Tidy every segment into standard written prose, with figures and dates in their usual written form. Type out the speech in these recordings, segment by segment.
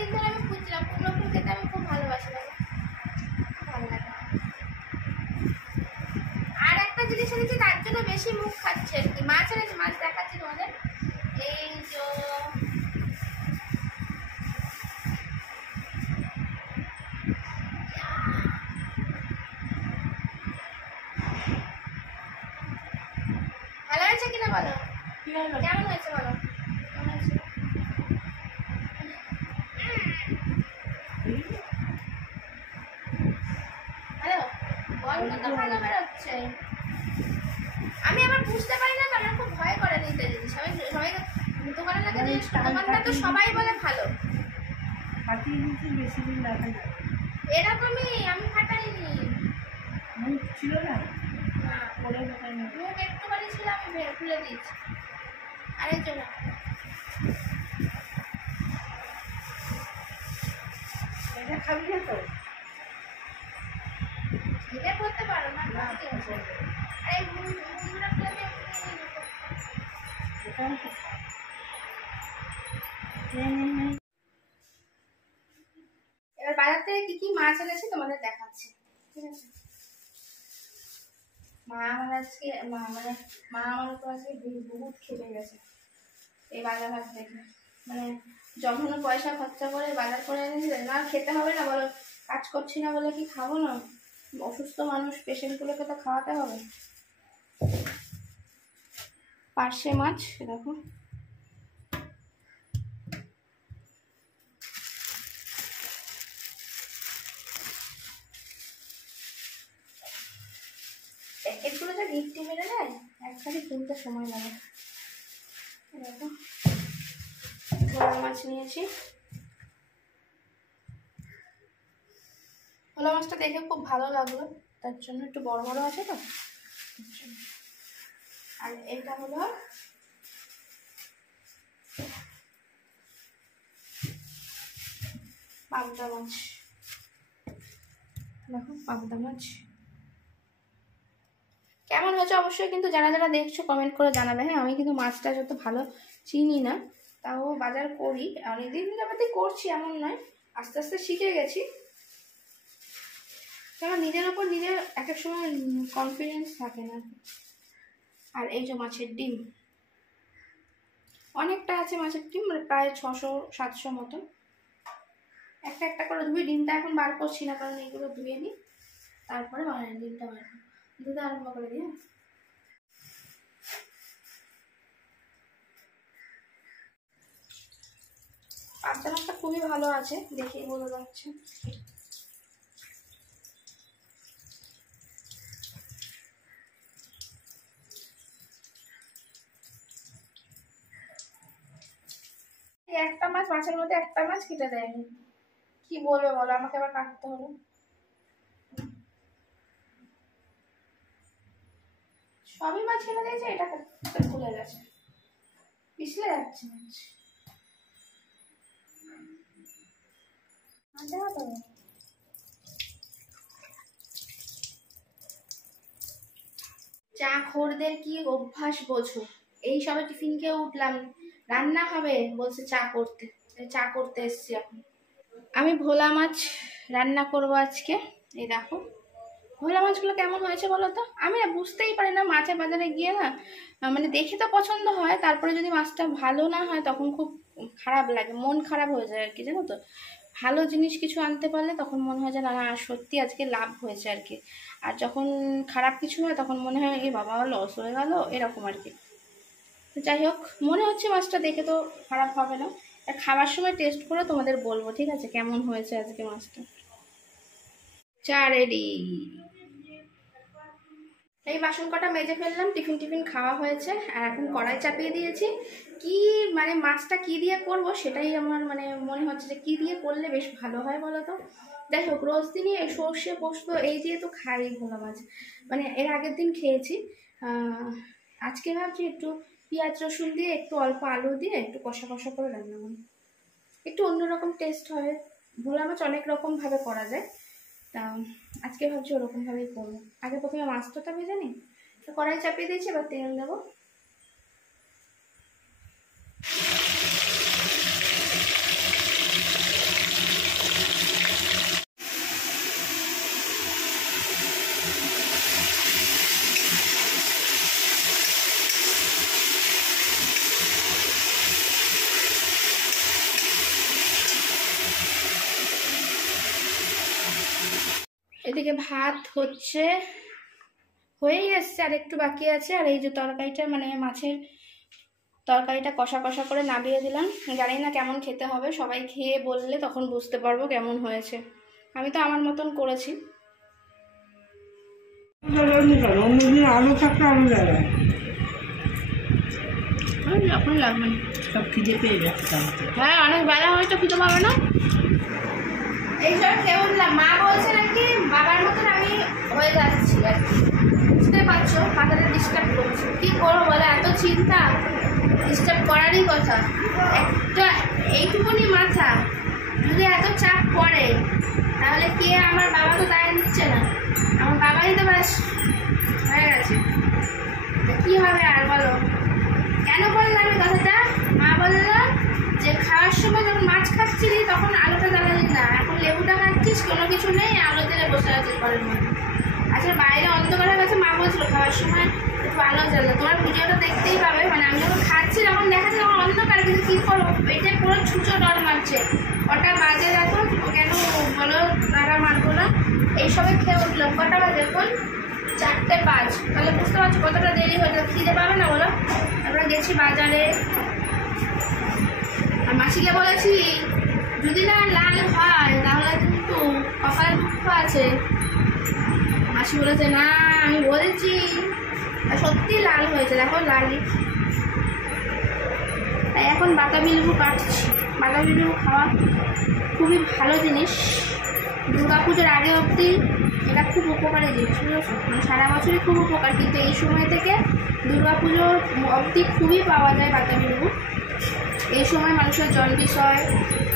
দিন ধরে আমি খুঁজছিলাম, কুমড়ো ফুল খেতে আমি খুব ভালোবাসি, বাবা ভালো লাগে। আর একটা জিনিস এনেছি, তার জন্য বেশি মুখ খাচ্ছে আর কি। মাছ এনেছি, মাছ দেখাচ্ছি তোমাদের। এই যে ভালো হয়েছে কিনা বলো, কেমন হয়েছে বলো, কেমন হয়েছে? হ্যালো, গন্ধ তো ভালো বেরোচ্ছে। আমি আবার বুঝতে পারি না তো, আমার খুব ভয় করে নিতে জিনিস। আমি সবাই দোকানে লাগে, দোকানটা তো সবাই বলে ভালো। বেশি দিন দেখা যায় এরকমই, আমি ফাটাইনি, মুখ ছিল না, মুখ একটুখানি ছিল, আমি খুলে দিয়েছি। আরেক জন্য এটা খাবি না তো, এটা করতে পারো না, আরে মুখটা খুলে দিয়ে এবার বাজার থেকে কি কি মাছ এনেছি তোমাদের দেখাচ্ছি, ঠিক আছে? মা আমার তো আজকে বহুত খেপে গেছে এই বাজার হাট দেখে। মানে যখন পয়সা খরচা করে বাজার করে এনেছি, না খেতে হবে না বলো, কাজ করছি না বলে কি খাবো না? অসুস্থ মানুষ, পেশেন্টগুলোকে তো খাওয়াতে হবে। পার্শে মাছ দেখো, প্যাকেটগুলো যা গিফটি মেরে দেয়, একসাথে কিনতে সময় লাগে। দেখো ভোলা মাছ নিয়েছি, ভোলা মাছটা দেখে খুব ভালো লাগলো, তার জন্য একটু বড় বড় আছে তো। আর এটা হলো পাবদা মাছ, দেখো পাবদা মাছ কেমন হয়েছে অবশ্যই কিন্তু যারা যারা দেখছো কমেন্ট করে জানাবে। হ্যাঁ, আমি কিন্তু মাছটা যত ভালো চিনি না, তাও বাজার করি, অনেকদিন যাবতই করছি এমন নয়, আস্তে আস্তে শিখে গেছি। কারণ নিজের ওপর নিজের এক এক সময় কনফিডেন্স থাকে না। আর এই যে মাছের ডিম, অনেকটা আছে মাছের ডিম, মানে প্রায় 600-700 মতন। একটা একটা করে ধুয়ে, ডিমটা এখন বার করছি না, কারণ এইগুলো ধুয়ে নিই, তারপরে ডিমটা বার ধুতে আরম্ভ করে দিই। পাবদা মাছটা খুবই ভালো আছে, দেখেই বোঝা যাচ্ছে। একটা মাছ, মাছের মধ্যে একটা মাছ কেটে দেয়নি, কি বলবে বলো, আমাকে আবার কাটতে হলো। সবই মাছ কেটে দিয়েছে, এটা ভুলে গেছে, পিছলে যাচ্ছে মাছ। চা খোরদের কি অভ্যাস বোঝো, এই সবে টিফিন খেয়ে উঠলাম, রান্না হবে বলছে চা করতে এসছি এখন। আমি ভোলা মাছ রান্না করব আজকে। এই দেখো ভোলা মাছগুলো কেমন হয়েছে বলো তো। আমি না বুঝতেই পারি না, মাছের বাজারে গিয়ে না, মানে দেখে তো পছন্দ হয়, তারপরে যদি মাছটা ভালো না হয় তখন খুব খারাপ লাগে, মন খারাপ হয়ে যায় আর কি, জানো তো। ভালো জিনিস কিছু আনতে পারলে তখন মনে হয় যে না সত্যি আজকে লাভ হয়েছে আর কি। আর যখন খারাপ কিছু হয় তখন মনে হয় এই বাবা লস হয়ে গেল, এরকম আর কি। তো যাই হোক, মনে হচ্ছে মাছটা দেখে তো খারাপ হবে না, আর খাবার সময় টেস্ট করে তোমাদের বলবো, ঠিক আছে, কেমন হয়েছে আজকে মাছটা। চা রেডি। এই বাসন কটা মেজে ফেললাম, টিফিন খাওয়া হয়েছে, আর এখন কড়াই চাপিয়ে দিয়েছি। কি মানে মাছটা কি দিয়ে করব সেটাই আমার মানে মনে হচ্ছে যে কি দিয়ে করলে বেশ ভালো হয় বলো তো। যাই হোক, রোজ দিনই এই সর্ষে পোস্ত এই দিয়ে তো খাই ভোলা মাছ, মানে এর আগের দিন খেয়েছি। আজকে ভাবছি একটু পেঁয়াজ রসুন দিয়ে, একটু অল্প আলু দিয়ে একটু কষা কষা করে রান্না করি, একটু অন্যরকম টেস্ট হবে। ভোলা মাছ অনেক রকমভাবে করা যায়, তা আজকে ভাবছি ওরকমভাবেই করবো। আগে প্রথমে মাছটা ভেজে নিই, কড়াই চাপিয়ে দিয়েছি, এবার তেল দেবো। এদিকে ভাত হচ্ছে, হয়েই এসছে, আর একটু বাকি আছে। আর এই যে তরকারিটা মানে মাছের তরকারিটা কষা কষা করে নামিয়ে দিলাম। জানি না কেমন খেতে হবে, সবাই খেয়ে বললে তখন বুঝতে পারবো কেমন হয়েছে। আমি তো আমার মতন করেছি। আলু থাকলে আলু লাগায় এখন লাগবে না, সব খিদে পেয়ে যাচ্ছে। হ্যাঁ অনেক বেলা হয়তো খিদে পাবে না। এইসব খেয়ে উঠলাম। মা বলছে নাকি বাবার মতন আমি হয়ে যাচ্ছি আর কি, বুঝতে পারছো, মাথাটা ডিস্টার্ব করছে। কি করবো বলে, এত চিন্তা, ডিস্টার্ব করারই কথা। একটা এইটুকুনি মাথা যদি এত চাপ পড়ে তাহলে কে, আমার বাবা তো দায় নিচ্ছে না, আমার বাবাই তো ব্যাস হয়ে গেছে। কি হবে আর বলো। কেন বললাম এই কথাটা? মা বললো যে খাওয়ার সময় যখন মাছ খাচ্ছিলি তখন আলুটা জ্বালালি না, এখন লেবুটা খাচ্ছিস, কোনো কিছু নেই, আলো তেলে বসে আছিস ঘরের মধ্যে। আচ্ছা বাইরে অন্ধকারের কাছে মা বলছিল খাওয়ার সময় একটু আলো জ্বালা। তোমার ভিডিওটা দেখতেই পাবে, মানে আমি যখন খাচ্ছি তখন দেখাচ্ছি তখন অন্ধকার, কিন্তু কী করবো, এটা পুরো ছুঁচো ডর মারছে। কটা বাজে দেখো, কেন বলো তারা মারবো না। এইসবে খেয়ে উঠলো। কটা বাজে এখন? 4:05। তাহলে বুঝতে পারছো কতটা দেরি হয়েছে, খিদে পাবে না বলো। আমরা গেছি বাজারে, আর মাসিকে বলেছি যদি না লাল হয় তাহলে কিন্তু কপালে দুঃখ আছে। মাসি বলেছে না, আমি বলেছি, সত্যি লাল হয়েছে, দেখো লালই। তাই এখন বাতাবি লেবু কাটছি। বাতাবি লেবু খাওয়া খুবই ভালো জিনিস। দুর্গাপুজোর আগে অবধি এটা খুব উপকারী জিনিস, বুঝেছো, মানে সারা বছরই খুব উপকার, কিন্তু এই সময় থেকে দুর্গাপুজোর অবধি খুবই পাওয়া যায় বাতাবি লেবু। এই সময় মানুষের জন্ডিস হয়,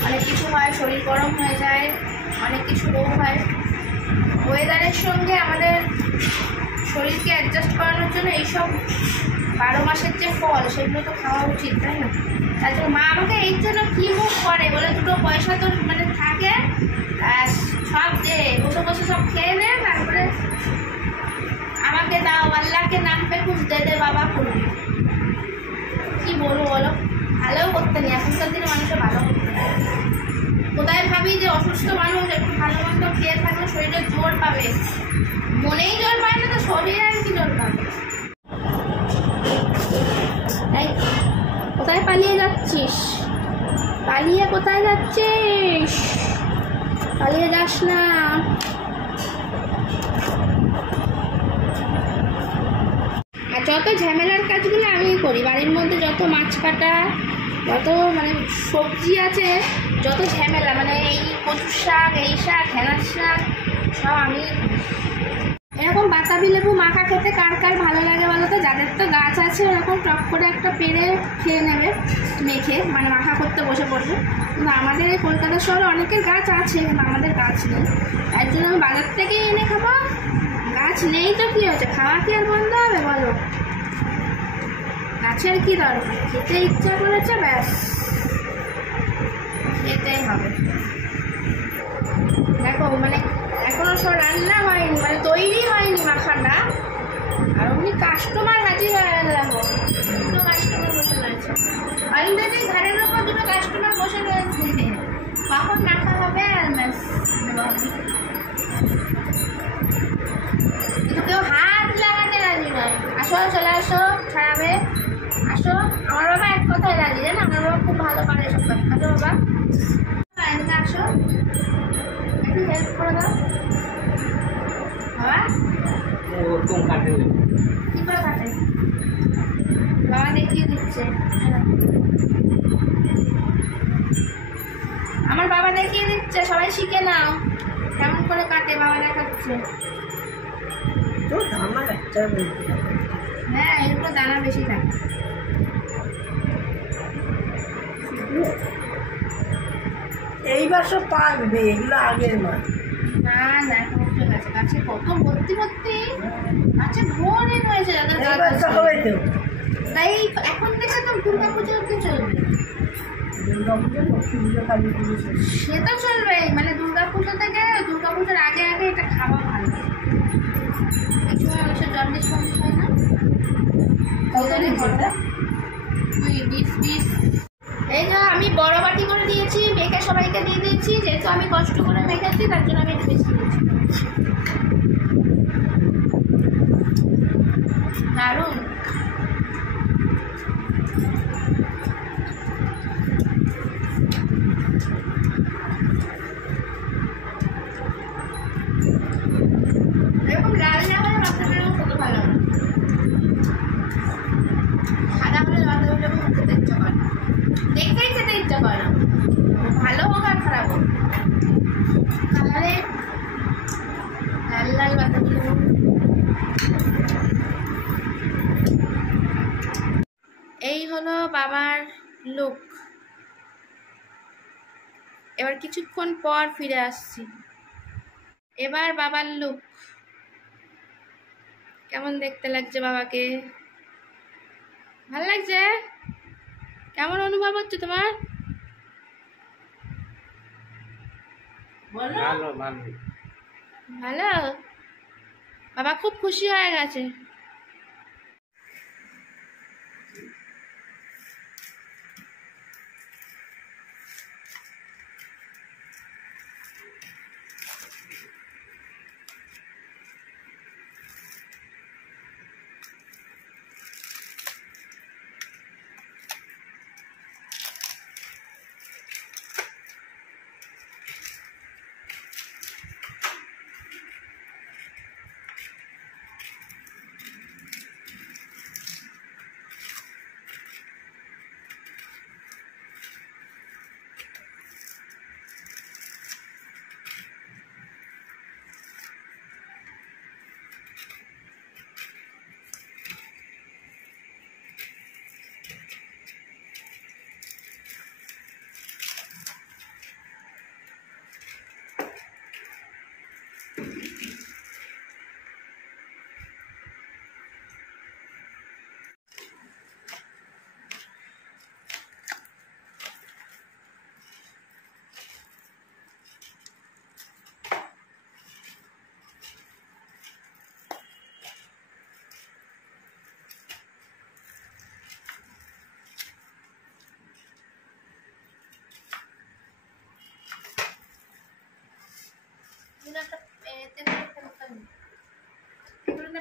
অনেক কিছু হয়, শরীর গরম হয়ে যায়, অনেক কিছু রোগ হয়। ওয়েদারের সঙ্গে আমাদের শরীরকে অ্যাডজাস্ট করানোর জন্য এইসব 12 মাসের যে ফল সেগুলো তো খাওয়া উচিত, তাই না? তার জন্য মা আমাকে এই জন্য কী মুখ করে বলে, দুটো পয়সা তো মানে থাকে, সব যে বসে বসে সব খেয়ে নেয়, তারপরে আমাকে দাও, আল্লাহকে নাম পে কুছ দে দে বাবা করবি। কি বলবো বলো, ভালোও করতে নেই, এখনকার দিনে মানুষের ভালো করতে নেই। কোথায় ভাবি যে অসুস্থ মানুষ একটু ভালো মন্দ খেয়ে থাকলে শরীরে জোর পাবে, মনেই জোর পায় না তো শরীরে আর কি জোর পাবে। এই কোথায় পালিয়ে যাচ্ছিস? পালিয়ে কোথায় যাচ্ছিস? পালিয়ে যাস না। আর যত ঝামেলার কাজগুলো আমি করি বাড়ির মধ্যে, যত মাছ কাটা, যত মানে সবজি আছে, যত ঝামেলা, মানে এই কচুর শাক, এই শাক, হেনার শাক, সব আমি। এরকম বাতাবি লেবু মাখা খেতে কার কার ভালো লাগে বলো তো? যাদের তো গাছ আছে এরকম টক করে একটা পেরে খেয়ে নেবে মেখে, মানে মাখা করতে বসে পড়বে। কিন্তু আমাদের এই কলকাতা শহরে অনেকের গাছ আছে, কিন্তু আমাদের গাছ নেই, তার জন্য আমি বাজার থেকেই এনে খাবো। গাছ নেই তো কী হচ্ছে, খাওয়া কি আর বন্ধ হবে বলো? গাছের কি দরকার, খেতে ইচ্ছা করেছে ব্যাস খেতেই হবে। দেখো মানে এখনো সব রান্না হয়নি, মানে তৈরি হয়নি মাখাটা, আর অমনি কাস্টমার হাজির হয়ে গেল। দেখো দুটো কাস্টমার বসে রয়েছে, অলরেডি ঘরের ওপর দুটো কাস্টমার বসে রয়েছে, কখন মাখা হবে আর ব্যাস দেওয়া হবে। কিন্তু কেউ হাত লাগাতে রাজি নয়। আসো, চলে আসো, ছাড়াবে, আসো। আমার বাবা এক কথায় রাজি, জানো, আমার বাবা খুব ভালো পারে এসব কাজ। আসো বাবা, এদিকে আসো, একটু হেল্প করে দাও বাবা। কি করে কাটে বাবা দেখিয়ে দিচ্ছে, আমার বাবা দেখিয়ে দিচ্ছে, সবাই শিখে নাও কেমন করে কাটে, বাবা দেখাচ্ছে। হ্যাঁ এরপর দানা বেশি থাকে। এইবার সব পাকবে, এগুলো আগের মাছ না না, এখন উঠে গেছে, গাছে কত ভর্তি ভর্তি, গাছে ভরে রয়েছে যাদের গাছ আছে। তাই এখন থেকে তো দুর্গা পুজো অব্দি চলবে। দুর্গা পুজো, লক্ষ্মী পুজো, কালী পুজো সে তো চলবে, মানে দুর্গা পুজো থেকে দুর্গা পুজোর আগে আগে এটা খাওয়া ভালো। এই সময় মানুষের জন্ডিস ফন্ডিস হয় না। এই যে আমি বড় বাটি করে দিয়েছি, মেখে সবাইকে দিয়ে দিয়েছি, যেহেতু আমি কষ্ট করে মেখেছি তার জন্য আমি একটু বেশি দিয়েছি। করাবো, কালারে লাল লাল বাতা দিব। এই হলো বাবার লুক। এবার কিছুক্ষণ পর ফিরে আসছি। এবার বাবার লুক কেমন দেখতে লাগছে বাবাকে? ভালো লাগছে? কেমন অনুভব হচ্ছে তোমার? বলো। ভালো ভালো। ভালো? বাবা খুব খুশি হয়ে গেছে।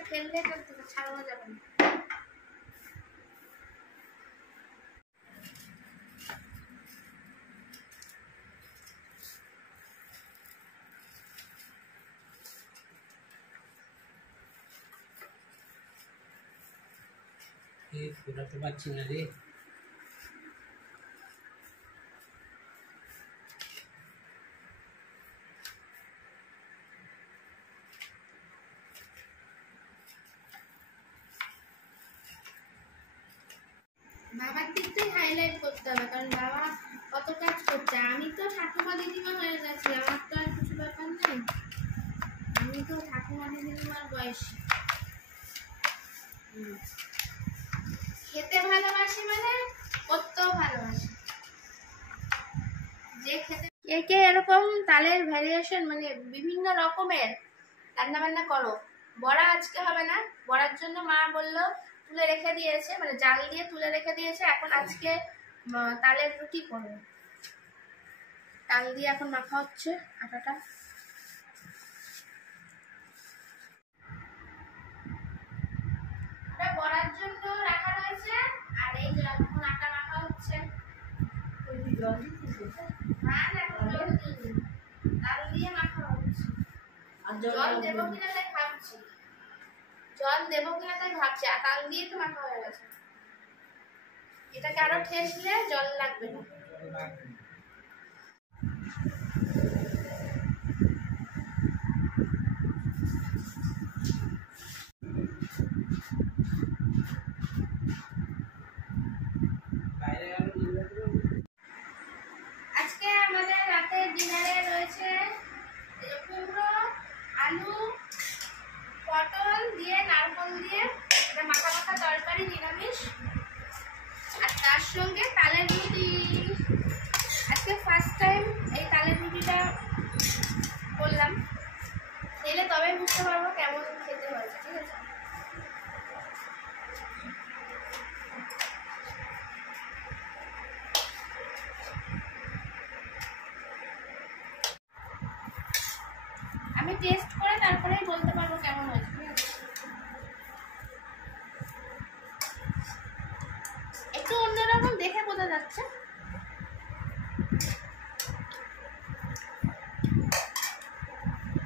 ফেললে ছাড়ানো যাবে না। ফোটাতে পারছি না রে। বাবার দিকটাই হাইলাইট করতে হবে, কারণ বাবা কত কাজ করছে। আমি তো ঠাকুমা দিদিমা হয়ে গেছি, আমার তো আর কিছু ব্যাপার নেই। আমি তো ঠাকুমা দিদিমার বয়সী। খেতে ভালোবাসি মানে করতেও ভালোবাসি। যে খেতে কে কে এরকম তালের ভ্যারিয়েশন মানে বিভিন্ন রকমের রান্না বান্না করো? বড়া আজকে হবে না, বড়ার জন্য মা বললো তুলে রেখে দিয়েছে, মানে জাল দিয়ে তুলে রেখে দিয়েছে। এখন আজকে তালের রুটি করবে। তাল দিয়ে এখন মাখা হচ্ছে আটাটা। ওটা বড়ার জন্য রাখা রয়েছে, আর এই যে এখন আটা মাখা হচ্ছে। না না, এখন জল দিইনি, তাল দিয়ে মাখা হচ্ছে। আর জল দেবো কিনা তাই ভাবছি, জল দেবো কিনা তাই ভাবছি। আর তাল দিয়ে তো মাখা হয়ে গেছে, এটাকে আরো ঠেসলে জল লাগবে না। আজকে আমাদের রাতের ডিনারে রয়েছে কুমড়ো, আলু, পটল দিয়ে নারকেল দিয়ে এটা মাখা মাখা তরকারি, নিরামিষ। আর তার সঙ্গে তালের রুটি। আজকে ফার্স্ট টাইম এই তালের রুটিটা করলাম, খেলে তবে বুঝতে পারবো কেমন খেতে হয়েছে। ঠিক আছে, আমি টেস্ট করে তারপরেই বলতে পারবো কেমন হয়েছে। ঠিক আছে, একটু অন্যরকম দেখে বোঝা যাচ্ছে।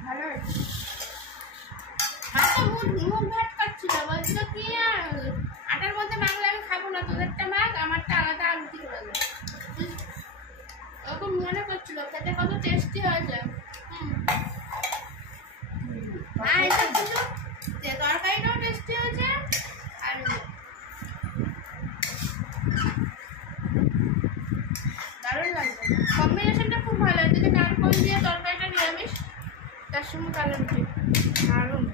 ভালো হয়েছে। মা তো মুখ ভাট কাটছিল, বলছিল কি আটার মধ্যে মাখলে আমি খাবো না, তোদেরটা মাখ, আমারটা আলাদা রুটি করে দেবো। ওরকম মনে করছিল খেতে কত টেস্টি হয়েছে। আর এটা কিন্তু যে তরকারিটাও টেস্টি হয়েছে আর দারুণ লাগবে। কম্বিনেশনটা খুব ভালো হয়েছে, যে নারকোল দিয়ে তরকারিটা নিরামিষ, তার সঙ্গে কালো রুটি দারুণ।